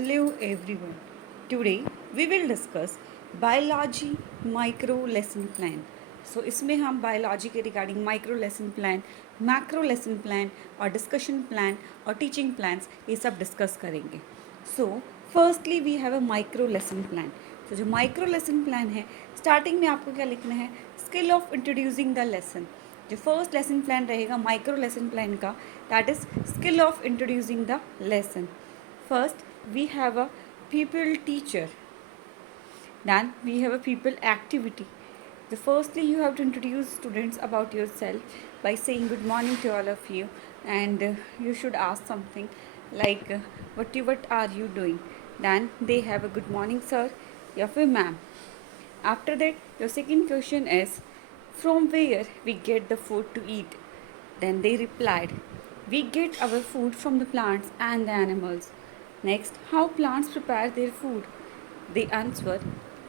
Hello everyone. Today we will discuss biology micro lesson plan. So इसमें हम biology के regarding micro lesson plan, macro lesson plan और discussion plan और teaching plans ये सब discuss करेंगे. So firstly we have a micro lesson plan. तो जो माइक्रो लेसन प्लान है, स्टार्टिंग में आपको क्या लिखना है? Skill of introducing the lesson. जो फर्स्ट लेसन प्लान रहेगा माइक्रो लेसन प्लान का, that is skill of introducing the lesson. First, we have a people teacher. Then we have a people activity. So firstly, you have to introduce students about yourself by saying good morning to all of you, and you should ask something like what are you doing? Then they have a good morning sir, या फिर ma'am. After that, your second question is from where we get the food to eat. Then they replied, we get our food from the plants and the animals. Next, how plants prepare their food? They answer,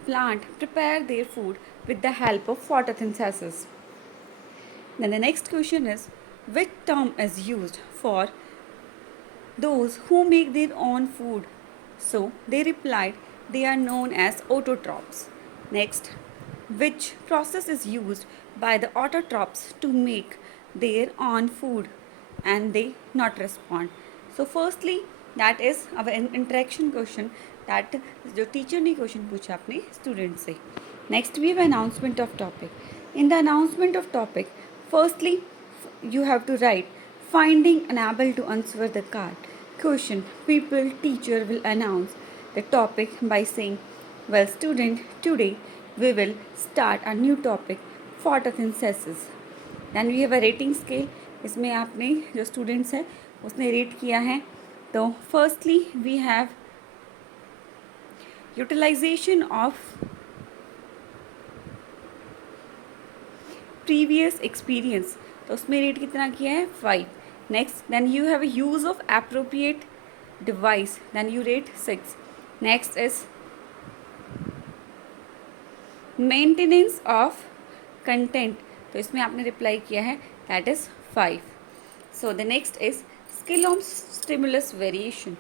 plant prepare their food with the help of photosynthesis. Then the next question is, which term is used for those who make their own food? So they replied, they are known as autotrophs. Next, which process is used by the autotrophs to make their own food? And they not respond. So firstly, that is our interaction question that जो teacher ने question पूछा अपने student से. Next we have announcement of topic. In the announcement of topic, firstly you have to write finding unable to answer the card question. People teacher will announce the topic by saying, well student, today we will start a new topic, photosynthesis. Then we have a rating scale. इसमें आपने जो students है उसने rate किया है. तो firstly we have utilisation of previous experience, तो उसमें रेट कितना किया है? 5. Next, then you have use of appropriate device, then you rate 6. Next is maintenance of content, तो इसमें आपने रिप्लाई किया है, that is 5. So the next is skill of stimulus variation.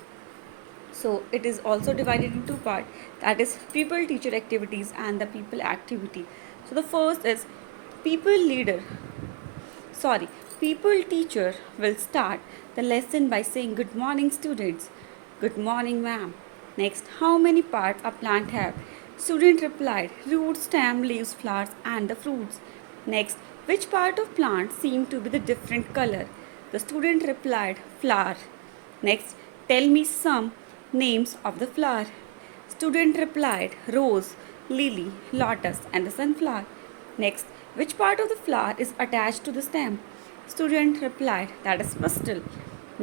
So it is also divided in two parts, that is people teacher activities and the people activity. So the first is people teacher will start the lesson by saying good morning students, good morning ma'am. Next, how many parts a plant have? Student replied, roots, stem, leaves, flowers and the fruits. Next, which part of plant seem to be the different color? The student replied, flower. Next, tell me some names of the flower. Student replied, rose, lily, lotus and the sunflower. Next, which part of the flower is attached to the stem? Student replied, that is pistil.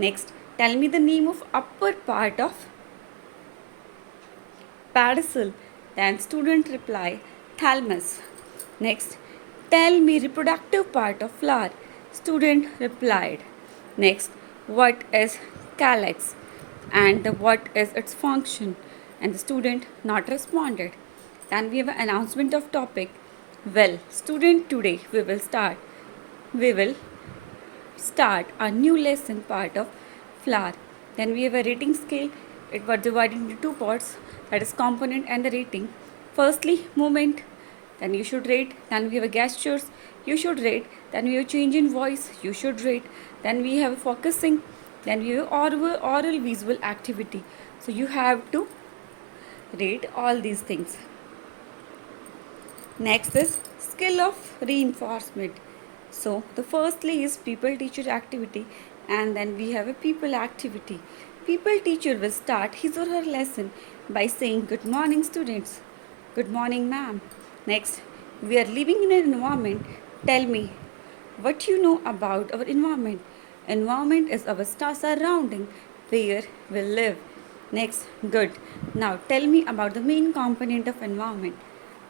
Next, tell me the name of upper part of pedicel. Then student replied, thalamus. Next, tell me reproductive part of flower. Student replied. Next, what is calyx and what is its function? And the student not responded. Then we have an announcement of topic. Well, student, today we will start a new lesson part of flower. Then we have a rating scale. It was divided into two parts, that is component and the rating. Firstly, movement, then you should rate. Then we have a gestures, you should rate. Then we have change in voice, you should rate. Then we have focusing, then we have oral visual activity. So you have to rate all these things. Next is skill of reinforcement. So the firstly is people teacher activity, and then we have a people activity. People teacher will start his or her lesson by saying good morning students, good morning ma'am. Next, we are living in an environment, tell me what you know about our environment. Environment is our surrounding where we live. Next, good. Now tell me about the main component of environment.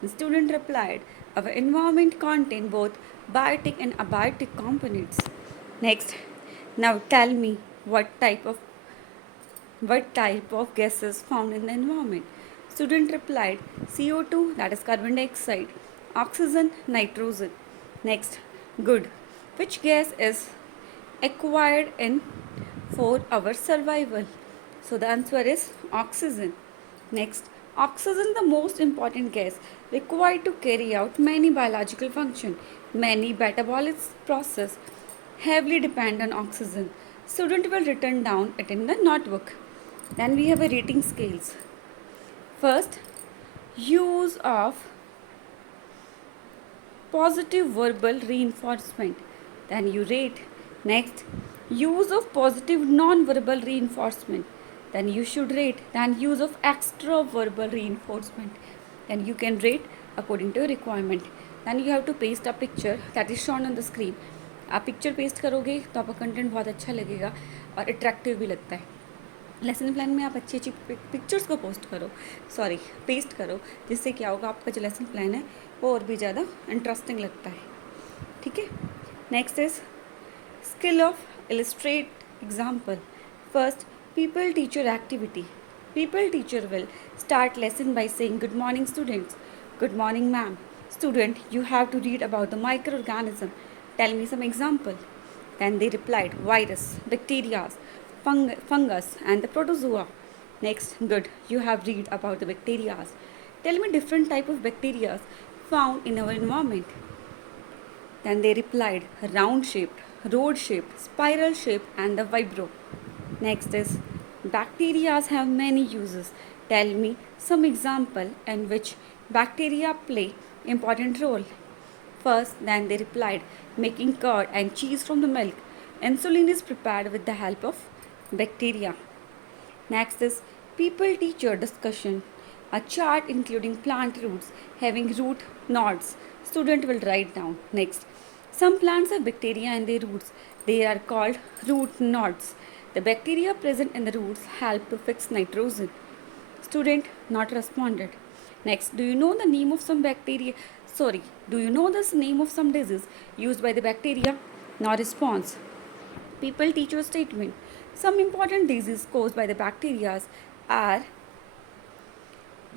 The student replied, our environment contains both biotic and abiotic components. Next, now tell me what type of gases found in the environment. Student replied, CO2, that is carbon dioxide, oxygen, nitrogen. Next, good. Which gas is acquired in for our survival? So the answer is oxygen. Next, oxygen the most important gas required to carry out many biological functions. Many metabolic processes heavily depend on oxygen. Student will written down it in the notebook. Then we have a rating scales. First, use of positive verbal reinforcement. Then you rate. Next, use of positive non-verbal reinforcement. Then you should rate. Then use of extra verbal reinforcement. Then you can rate according to your requirement. Then you have to paste a picture that is shown on the screen. आप picture paste करोगे तो आपका content बहुत अच्छा लगेगा और attractive भी लगता है. लेसन प्लान में आप अच्छी अच्छी पिक्चर्स को पेस्ट करो जिससे क्या होगा, आपका जो लेसन प्लान है वो और भी ज़्यादा इंटरेस्टिंग लगता है. ठीक है. Next is skill of illustrate example. First, people teacher activity. People teacher will start lesson by saying good morning students. Good morning ma'am. Student, you have to read about the microorganism. Tell me some example. Then they replied, virus, bacteria, fungus and the protozoa. Next, good, you have read about the bacteria. Tell me different type of bacteria found in our environment. Then they replied, round shaped, rod shaped, spiral shaped and the vibro. Next is, bacteria have many uses. Tell me some example in which bacteria play important role. First, then they replied, making curd and cheese from the milk. Insulin is prepared with the help of bacteria. Next is people teacher discussion. A chart including plant roots having root nodes. Student will write down. Next, some plants have bacteria in their roots. They are called root nodes. The bacteria present in the roots help to fix nitrogen. Student not responded. Next, do you know the name of some bacteria? Do you know the name of some disease used by the bacteria? No response. People teacher statement. Some important diseases caused by the bacteria are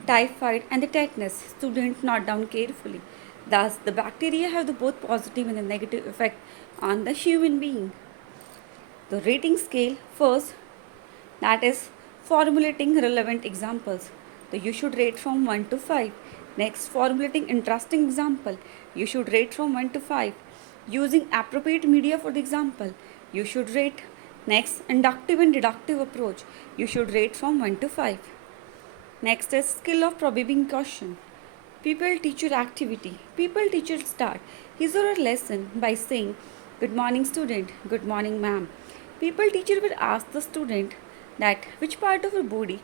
typhoid and the tetanus. Student note down carefully. Thus, the bacteria have the both positive and the negative effect on the human being. The rating scale first, that is formulating relevant examples. So you should rate from 1 to 5. Next, formulating interesting example. You should rate from 1 to 5. Using appropriate media for the example. You should rate. Next, inductive and deductive approach. You should rate from 1 to 5. Next is skill of probing question. People teacher activity. People teacher start his or her lesson by saying, good morning student, good morning ma'am. People teacher will ask the student that which part of her body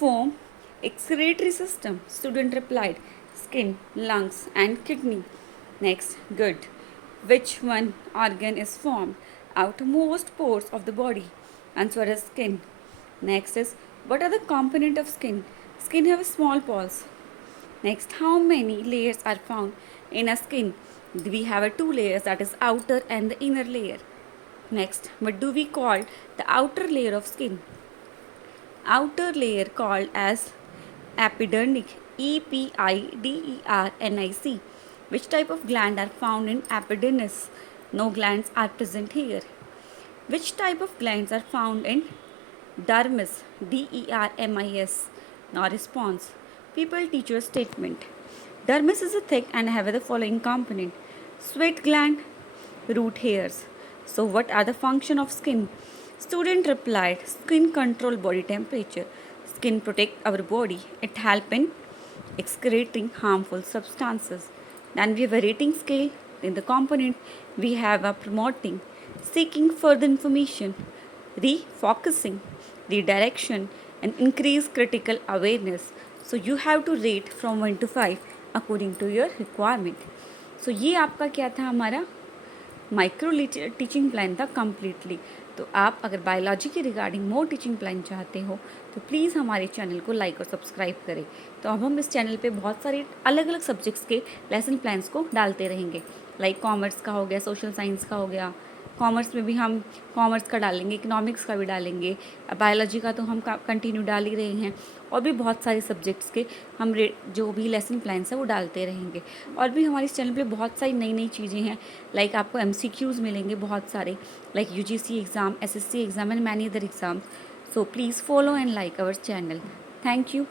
form excretory system. Student replied, skin, lungs and kidney. Next, good. Which one organ is formed outermost pores of the body? Answer is skin. Next is, what are the component of skin? Skin have small pores. Next, how many layers are found in a skin? We have two layers, that is outer and the inner layer. Next, what do we call the outer layer of skin? Outer layer called as epidermic. Epidernic. Which type of gland are found in epidermis? No glands are present here. Which type of glands are found in dermis? Dermis. No response. People teacher statement. Dermis is a thick and have the following component: sweat gland, root hairs. So what are the function of skin? Student replied, skin control body temperature. Skin protect our body. It help in excreting harmful substances. Then we have a rating scale. In the component, we have a promoting, seeking further information, refocusing, redirection, and increase critical awareness. So you have to rate from 1 to 5 according to your requirement. So ये आपका क्या था, हमारा micro teaching plan था completely. तो आप अगर biology के रिगार्डिंग मोर टीचिंग प्लान चाहते हो तो प्लीज़ हमारे चैनल को लाइक और सब्सक्राइब करें. तो अब हम इस चैनल पे बहुत सारे अलग अलग सब्जेक्ट्स के लेसन प्लान्स को डालते रहेंगे. लाइक कॉमर्स का हो गया, सोशल साइंस का हो गया. कॉमर्स में भी हम कॉमर्स का डालेंगे, इकोनॉमिक्स का भी डालेंगे, बायोलॉजी का तो हम कंटिन्यू डाल ही रहे हैं. और भी बहुत सारे सब्जेक्ट्स के हम जो भी लेसन प्लान्स है वो डालते रहेंगे. और भी हमारे इस चैनल पे बहुत सारी नई नई चीज़ें हैं. लाइक आपको MCQs मिलेंगे बहुत सारे, like UGC exam, SSC exam and many other exams. So please follow and like our channel. Thank you.